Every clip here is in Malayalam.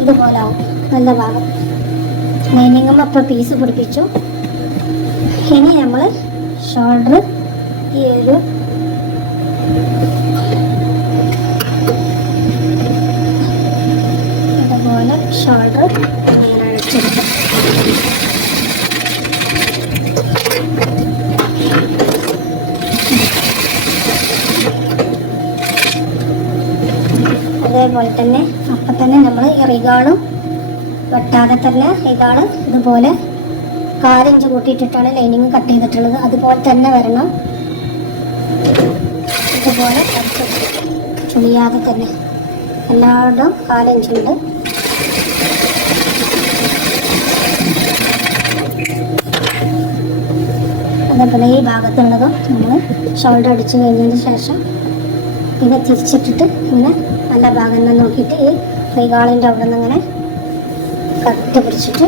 ഇതുപോലെ ആവും നല്ല ഭാഗം. ലൈനിങ്ങും അപ്പോൾ പീസ് പിടിപ്പിച്ചു. ഇനി നമ്മൾ ഷോൾഡർ ഈ ഒരു ഇതുപോലെ ഷോൾഡർ ഇങ്ങനെ അഴിച്ചെടുക്കും. അതേപോലെ തന്നെ അപ്പം തന്നെ നമ്മൾ ഈ റിഗാളും വെട്ടാതെ തന്നെ റിഗാള് ഇതുപോലെ 4 ഇഞ്ച് കൂട്ടിയിട്ടിട്ടാണ് ലൈനിങ് കട്ട് ചെയ്തിട്ടുള്ളത്. അതുപോലെ തന്നെ വരണം. ഇതുപോലെ ചുളിയാതെ തന്നെ എല്ലാവരുടെയും 4 ഇഞ്ചുണ്ട്. അതേപോലെ ഈ ഭാഗത്തുള്ളതും നമ്മൾ ഷോൾഡർ അടിച്ച് കഴിഞ്ഞതിന് ശേഷം പിന്നെ തിരിച്ചിട്ടിട്ട് ഇങ്ങനെ നല്ല ഭാഗം തന്നെ നോക്കിയിട്ട് ഈ റിഗാളിൻ്റെ അവിടെ നിന്ന് ഇങ്ങനെ കട്ട് പിടിച്ചിട്ട്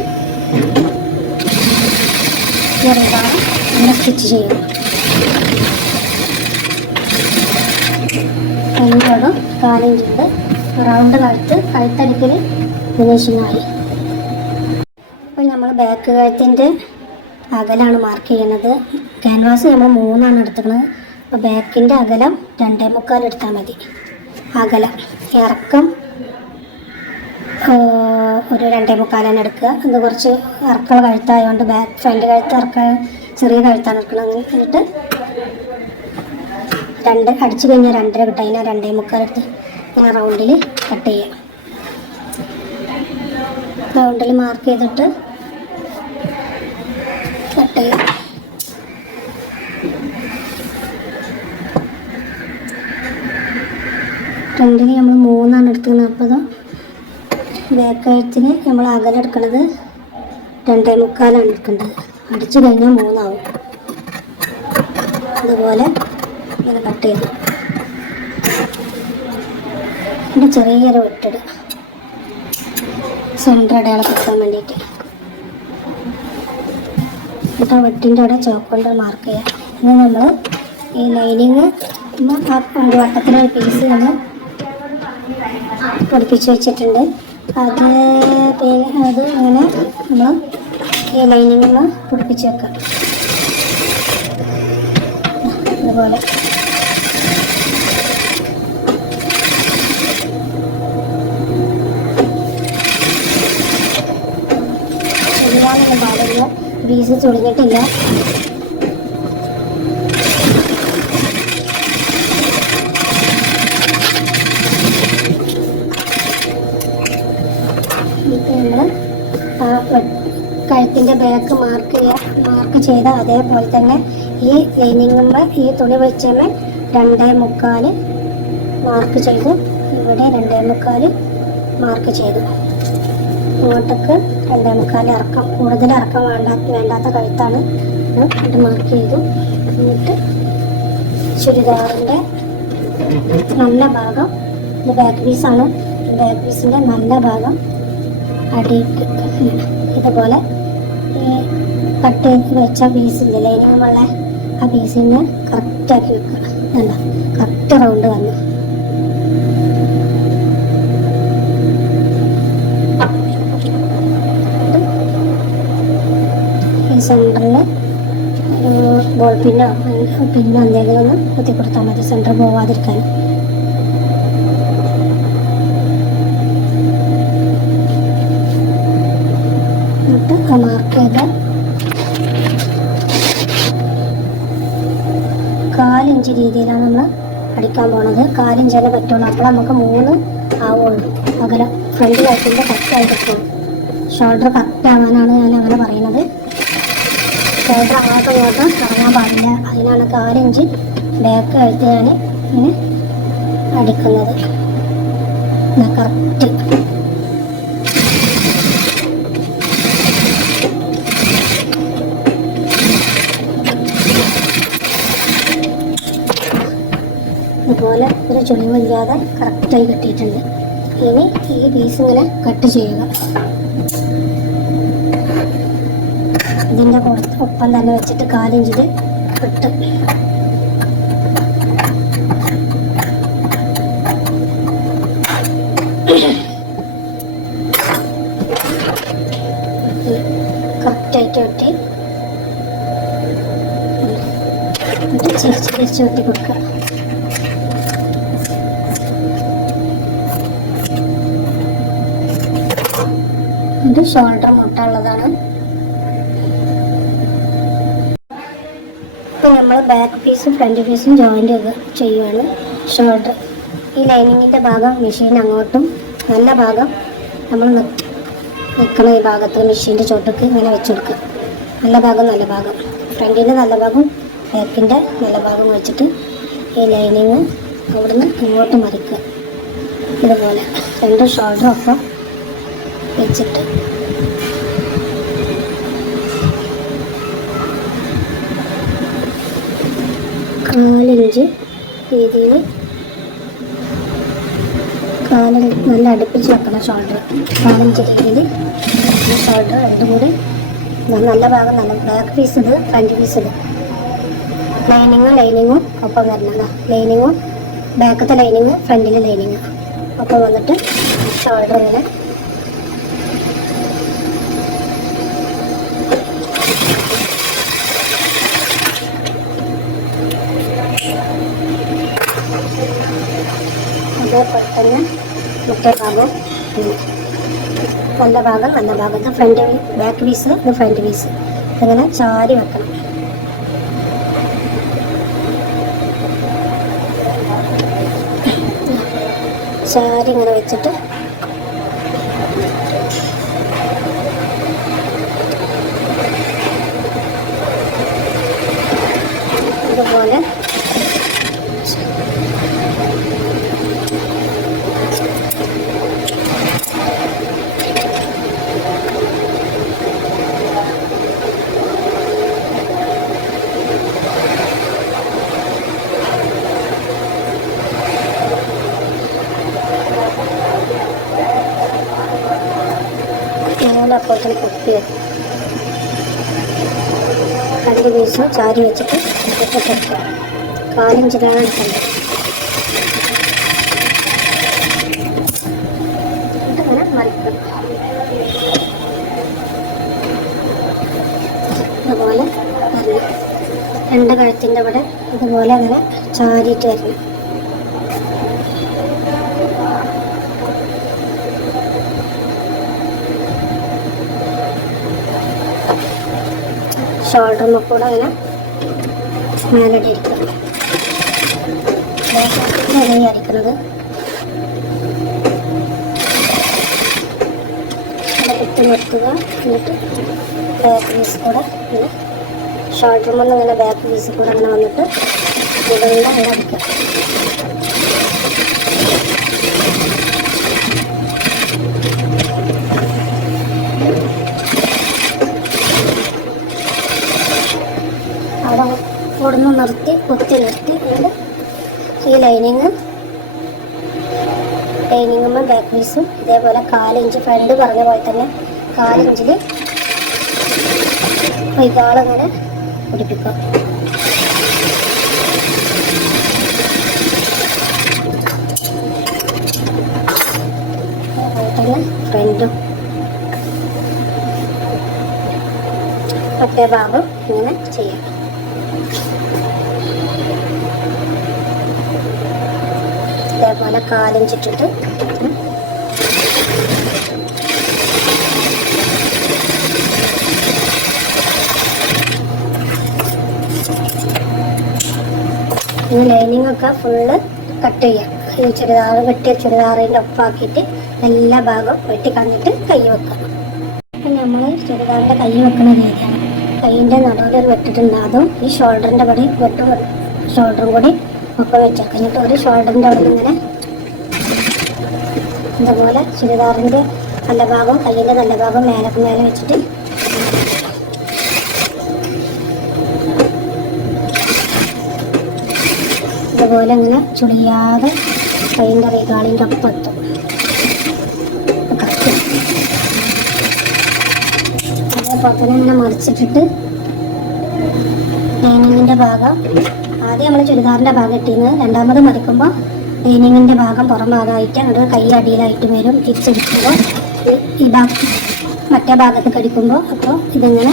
ഈ റിഗാള് ഇങ്ങനെ സ്റ്റിച്ച് ചെയ്യും. അതിനോടും 4 ഇഞ്ചുണ്ട്. റൗണ്ട് കഴുത്തടിക്കൽ ഫിനിഷിങ്ങായി. അപ്പോൾ നമ്മൾ ബാക്ക് കഴുത്തിൻ്റെ അകലാണ് മാർക്ക് ചെയ്യുന്നത്. ക്യാൻവാസ് നമ്മൾ 3 എടുക്കുന്നത്. അപ്പോൾ ബാക്കിൻ്റെ അകലം 2.25 എടുത്താൽ മതി. അകലം ഇറക്കം ഒരു 2.25 എടുക്കുക. അത് കുറച്ച് ഇറക്കം കഴുത്തായതുകൊണ്ട് ഫ്രണ്ട് കഴുത്ത് ഇറക്കം ചെറിയ കഴുത്താണ് എടുക്കുന്നത്. അങ്ങനെ എന്നിട്ട് 2 അടിച്ചു കഴിഞ്ഞാൽ 2.5 കിട്ടും. അതിനെ 2.25 എടുത്ത് ഇങ്ങനെ റൗണ്ടിൽ കട്ട് ചെയ്യുക. റൗണ്ടിൽ മാർക്ക് ചെയ്തിട്ട് കട്ട് ചെയ്യുക. ഫ്രണ്ടിന് നമ്മൾ 3 എടുക്കുന്നത്. അപ്പോൾ ബാക്ക് കഴുത്തിന് നമ്മൾ അകലെടുക്കുന്നത് 2.25 എടുക്കേണ്ടത്. അടിച്ചു കഴിഞ്ഞാൽ 3 ആവും. അതുപോലെ ഇങ്ങനെ കട്ട് ചെയ്തു. പിന്നെ ചെറിയൊരു വെട്ടിടുക സെൻറ്റർ അടയാളം കിട്ടാൻ വേണ്ടിയിട്ട്. എന്നിട്ട് ആ വെട്ടിൻ്റെ അവിടെ ചോക്ക് കൊണ്ട് മാർക്ക് ചെയ്യുക. ഇനി നമ്മൾ ഈ ലൈനിങ് വട്ടത്തിലൊരു പീസ് നമ്മൾ പൊടിപ്പിച്ച് വെച്ചിട്ടുണ്ട്. അത് ഇങ്ങനെ നമ്മൾ ഈ ലൈനിങ് പൊടിപ്പിച്ച് വെക്കാം. അതുപോലെ ചുളിയാനൊന്നും പാടില്ല. പീസ് ചുളിഞ്ഞിട്ടില്ല. നമ്മൾ കഴുത്തിൻ്റെ ബാക്ക് മാർക്ക് ചെയ്ത അതേപോലെ തന്നെ ഈ ലൈനിങ്ങുമ്പോൾ ഈ തുണി വെച്ചമ്മ 2.25 മാർക്ക് ചെയ്തു. ഇവിടെ 2.25 മാർക്ക് ചെയ്തു. ഇങ്ങോട്ടേക്ക് 2.25 ഇറക്കം, കൂടുതൽ ഇറക്കം വേണ്ടാത്ത കഴുത്താണ്. അത് മാർക്ക് ചെയ്തു. എന്നിട്ട് ചുരിദാറിൻ്റെ നല്ല ഭാഗം, ഇത് ബാക്ക് പീസാണ്. ബാക്ക് പീസിൻ്റെ നല്ല ഭാഗം അടിയിട്ട് ഇതുപോലെ ഈ കട്ട് ചെയ്ത് വെച്ച പീസിൻ്റെ ലൈനിങ്ങുമുള്ള ആ പീസിനെ കറക്റ്റാക്കി വെക്കുക. അല്ല, കറക്റ്റ് റൗണ്ട് വന്നു. ഈ സെൻറ്ററിൽ ബോൾ പിന്നോ എന്തെങ്കിലും ഒന്ന് കുത്തി കൊടുത്താൽ മതി, സെൻറ്റർ പോവാതിരിക്കാൻ. എന്നിട്ട് മാർക്ക് ചെയ്ത് 4 ഇഞ്ച് രീതിയിലാണ് നമ്മൾ അടിക്കാൻ പോണത്. 4 ഇഞ്ചല്ലേ പറ്റുള്ളൂ. അപ്പോൾ നമുക്ക് 3 ആവുള്ളൂ. അകലം ഫ്രണ്ട് കഴുത്തിൻ്റെ കറക്റ്റായിട്ട് കിട്ടും. ഷോൾഡർ കറക്റ്റ് ആവാനാണ് ഞാൻ അങ്ങനെ പറയുന്നത്. ഷോൾഡർ അങ്ങോട്ടും ഇങ്ങോട്ടും ഇറങ്ങാൻ പാടില്ല. അതിനാണ് 4 ഇഞ്ച് ബാക്ക് കഴുത്ത് ഞാൻ ഇങ്ങനെ അടിക്കുന്നത്. കറക്റ്റ് ഇതുപോലെ ഒരു ചുളിവില്ലാതെ കറക്റ്റായി കിട്ടിയിട്ടുണ്ട്. ഇനി ഈ പീസ് ഇങ്ങനെ കട്ട് ചെയ്യുക. ഇതിൻ്റെ ഒപ്പം തന്നെ വെച്ചിട്ട് 4 ഇഞ്ചിൽ കിട്ടും. ഒട്ടി ചിരിച്ച് ഒട്ടി കൊടുക്കുക. ഇത് ഷോൾഡർ മുട്ടുള്ളതാണ്. ഇപ്പം നമ്മൾ ബാക്ക് പീസും ഫ്രണ്ട് പീസും ജോയിൻ്റ് ചെയ്യുകയാണ്. ഷോൾഡർ ഈ ലൈനിങ്ങിൻ്റെ ഭാഗം മെഷീൻ അങ്ങോട്ടും നല്ല ഭാഗം നമ്മൾ നിൽക്കണ ഈ ഭാഗത്ത് മെഷീൻ്റെ ചോട്ടക്ക് ഇങ്ങനെ വെച്ചെടുക്കുക. നല്ല ഭാഗം ഫ്രണ്ടിൻ്റെ നല്ല ഭാഗം ബാക്കിൻ്റെ നല്ല ഭാഗം വെച്ചിട്ട് ഈ ലൈനിങ് അവിടുന്ന് ഇങ്ങോട്ട് മറിക്കുക. ഇതുപോലെ രണ്ട് ഷോൾഡറും ഒപ്പം വെച്ചിട്ട് കാലിഞ്ച് രീതിയിൽ നല്ല അടുപ്പിച്ച് വെക്കണം. ഷോൾഡർ 4 ഇഞ്ച് രീതിയിൽ ഷോൾഡർ രണ്ടും കൂടി നല്ല ഭാഗം നല്ല ബാക്ക് പീസ് ഇത് ഫ്രണ്ട് പീസ് ഇത് ലൈനിങ്ങും ഒപ്പം വരുന്നതാണ്. ലൈനിങ്ങും ബാക്കത്തെ ലൈനിങ് ഫ്രണ്ടിലെ ലൈനിങ് ഒപ്പം വന്നിട്ട് ഷോൾഡർ ഇങ്ങനെ അതേപോലെ തന്നെ മറ്റേ ഭാഗവും നല്ല ഭാഗം ഇത് ഫ്രണ്ട് ബാക്ക് പീസ് ഇത് ഫ്രണ്ട് പീസ് ഇങ്ങനെ ചാരി വെക്കണം. ചാരി ഇങ്ങനെ വെച്ചിട്ട് ഇതുപോലെ അപ്പോഴത്തേന് കുപ്പി രണ്ട് പീസും ചാരി വെച്ചിട്ട് വെക്കുക. 4 ഇഞ്ചിലാണ് എടുക്കേണ്ടത്. എന്നിട്ടിങ്ങനെ മറിക്കുക. ഇതുപോലെ വരണം. രണ്ട് കഴുത്തിൻ്റെ ഇവിടെ ഇതുപോലെ അങ്ങനെ ചാരിയിട്ട് വരണം. ഷോൾഡറിന് കൂടെ അങ്ങനെ മേലടി അടിക്കണം. അടിക്കുന്നത് കുത്തി നിർത്തുക. എന്നിട്ട് ബാക്ക് പീസ് കൂടെ ഇങ്ങനെ ഷോൾഡറിൽ നിന്ന് ഇങ്ങനെ ബാക്ക് പീസ് കൂടെ അങ്ങനെ വന്നിട്ട് മുകളിൽ അങ്ങനെ അടിക്കുക. അവിടെ കൊടുന്ന് നിർത്തി കുത്തി നിർത്തി ഈ ലൈനിങ്ങും ബാക്ക് പീസും ഇതേപോലെ 4 ഇഞ്ച് ഫ്രണ്ട് പറഞ്ഞ പോലെ തന്നെ 4 ഇഞ്ചിൽ ഇതാളിങ്ങനെ പിടിപ്പിക്കുക. അതുപോലെ തന്നെ ഫ്രണ്ടും മറ്റേ ഭാഗം ഇങ്ങനെ ചെയ്യാം. ഇതേപോലെ 4 ഇഞ്ച് ഇട്ടിട്ട് ഈ ലൈനിങ് ഒക്കെ ഫുള്ള് കട്ട് ചെയ്യാം. ഈ വെട്ടിയ ചുരിദാറിൻ്റെ ഒപ്പാക്കിയിട്ട് എല്ലാ ഭാഗവും വെട്ടി കളഞ്ഞിട്ട് കൈ വെക്കാം. അപ്പം നമ്മൾ ചുരിദാറിൻ്റെ കൈ വെക്കുന്ന രീതിയാണ്. കൈയിൻ്റെ നടുവിലൊരു വെട്ടിട്ടുണ്ട്, അതും ഈ ഷോൾഡറിൻ്റെ പടി ഷോൾഡറും കൂടി ഒപ്പം വെച്ചേക്കാം. എന്നിട്ട് ഒരു ഷോൾഡറിൻ്റെ അവിടെ ഇങ്ങനെ ഇതുപോലെ ചുരിദാറിൻ്റെ നല്ല ഭാഗം കൈയിൻ്റെ നല്ല ഭാഗം മേലെ വെച്ചിട്ട് ഇതുപോലെ ഇങ്ങനെ ചുളിയാതെ കൈയിൻ്റെ കൈകാളിൻ്റെ ഒപ്പം എത്തും. അതേപോലെ തന്നെ ഇങ്ങനെ മറിച്ചിട്ടിട്ട് ലൈനിങ്ങിൻ്റെ ഭാഗം ആദ്യം നമ്മൾ ചുരിദാറിൻ്റെ ഭാഗം ഇട്ടിരുന്നത്, രണ്ടാമത് മറിക്കുമ്പോൾ ലൈനിങ്ങിൻ്റെ ഭാഗം പുറം ഭാഗമായിട്ട് അങ്ങോട്ട് കൈയിലടിയിലായിട്ട് വരും. തിരിച്ചെടുക്കുമ്പോൾ ഈ ഭാഗം മറ്റേ ഭാഗത്ത് കടിക്കുമ്പോൾ അപ്പോൾ ഇതിങ്ങനെ